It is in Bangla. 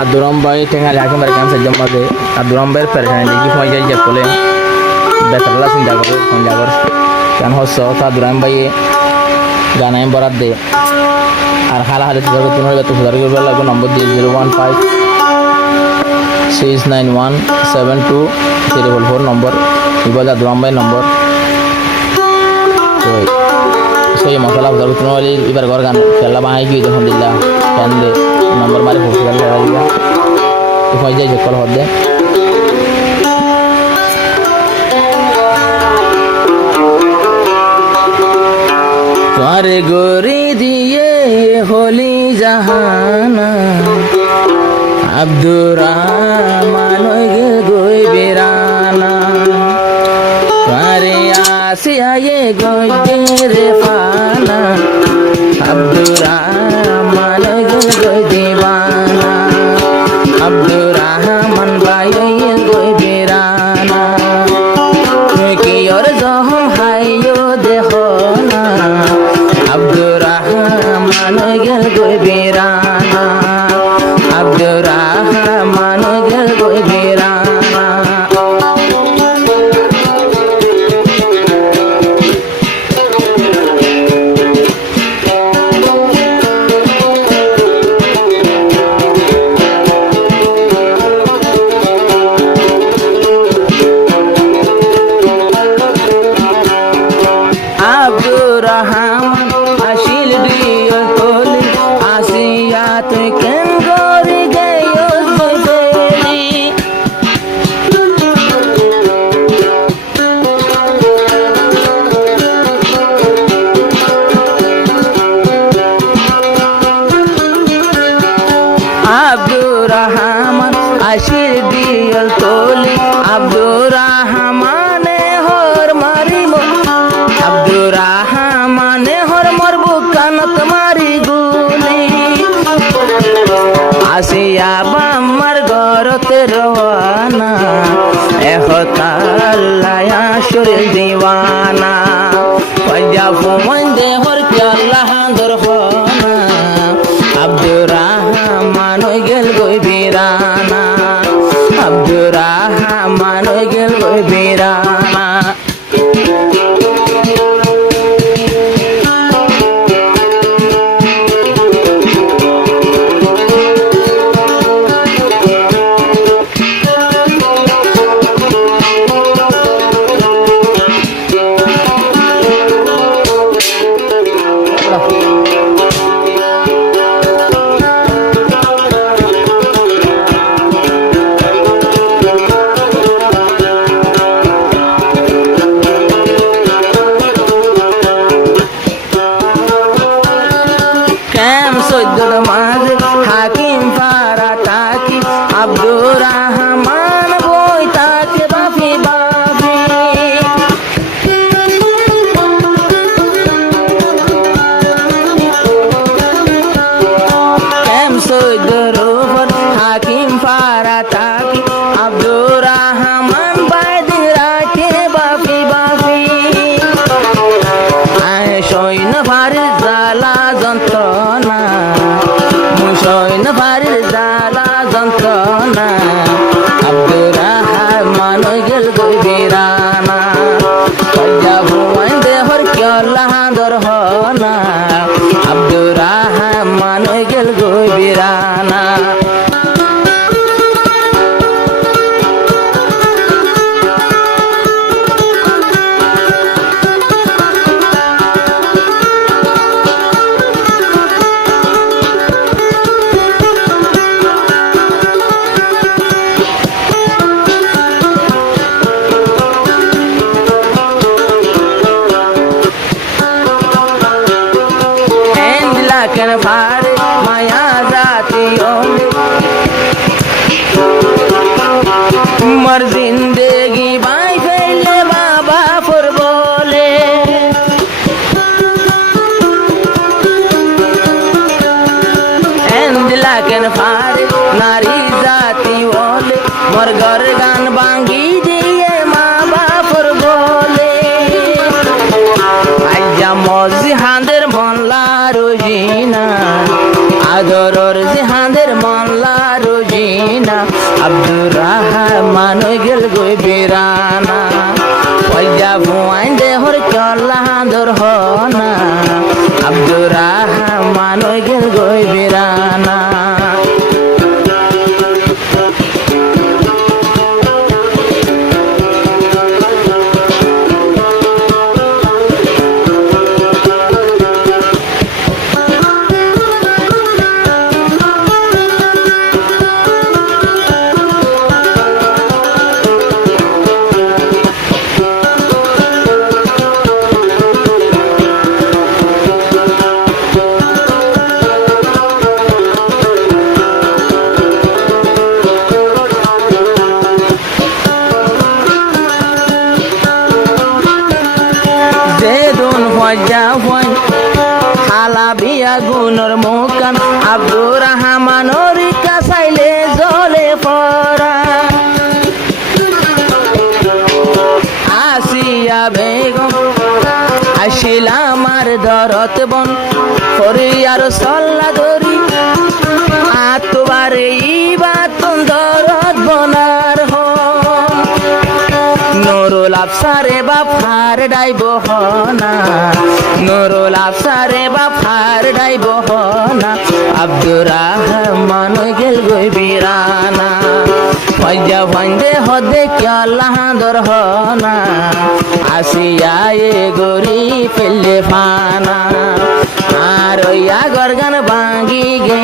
আর দুরম্বাই টেঙ্গালি একেবারে ক্যান্সার জমাতে আর দুরম্বাইয়ের পেরেশানি দেখি সময় যাই যে বলে বেতারলা চিন্তা করে চিন্তা কর কেন হচ্ছ তা দুরম্বাই গানায় বরাদ দে আর হালা হালে তুই তোমার বেতন সুধার করবে লাগবে নম্বর দিয়ে 015-691-72-344 নম্বর এবার দুরম্বাই নম্বর তো সেই মশলা সুধার তোমার এবার ঘর গান খেলা বাহাই গিয়ে যখন দিলা ফ্যান দে নম্বর মারি ফুটবল খেলা দিলা সময় যাই যে কল হদ দে তোমারে গরি দিয়ে হলি জাহানা আব্দুর রহমান গই বেরানা তোমারে আসিয়ায়ে গই রে পানা আব্দুর রহমান গই দিবানা আব্দুর রহমান বাইয়ে গই বেরানা কি ওর জহম হাইও দেখো না আব্দুর রহমান গই বেরানা আব্দুর রহমান গই বেরানা আব্দুর রহমান আসিল দিও তোলি আসিয়া তুই কেন গরি গেও বেলি আব্দুর রহমান আসিল দিও তোলি আব্দুর রহমানে হর মারিব আব্দুর রহমানে হর মর বুকানত মারি গুলি আসিয়া বাম্মার গরতে রওয়ানা এহতাল্লায়া শরীর দিওয়ানা পয়জা ফুমন দেহর আল্লাহ দরখানা আব্দুর রহমান গেল গই বিরানা আব্দুর রহমান গেল গই বিরানা সৈয়দ মাঝ হাকিম ফারা তাকি আব্দুর রহমান বই তাকে বাফি বাফি কেম সৈয়দ রূপর হাকিম ফারা তাকি আব্দুর রহমান বাইদিন রাখে বাফি বাফি আয় সৈন্য ভারি জালা যন্ত্রণা সৈন্য ভারির জালা যন্ত্রণা আব্দুর রহমান গেল গই বিরানা পয়জা ভুয়াই দেহর কেল্লাহ দরহনা আব্দুর রহমান গেল গই বিরানা কেন ভারে মায়া জাতি মর জিন্দেগি বাই ফেলে বাবা ফর বলে এন্দিলা কেন ভারে নারী জাতি বলে মর ঘর গান বাঙ্গি দিয়ে মা বাপর বলে আইজা মজি হাঁদের মনলা রোজিনা আদরর জিহাদের মনলা রোজ আব্দুর রহমান গেল গই বিরানা পয়জা বুয়াই দেহর চলাদর হনা আব্দুর রহমান গেল গই বিরানা জেদুন ফজা ফজ হালা বিয়া গুনর মুকান আব্দুর রহমানর কাসাইলে জলে পরা আসিয়া বেগম আসিলা আমার দরত বন ফরিয়ার সল্লা ধরি আতবারে ইবাতন দরত বনার হন নুরুল আফসারে বাফার ডাইব হনা নুরুল আফসারে বাফার ডাইব হনা আব্দুর রহমান গেল গই বিরানা ফজা ফন্দে হদে আল্লাহ দর হনা আসিয়া এ গরি ফেলে ফানা আর ইয়া গরগান বাঙ্গি গে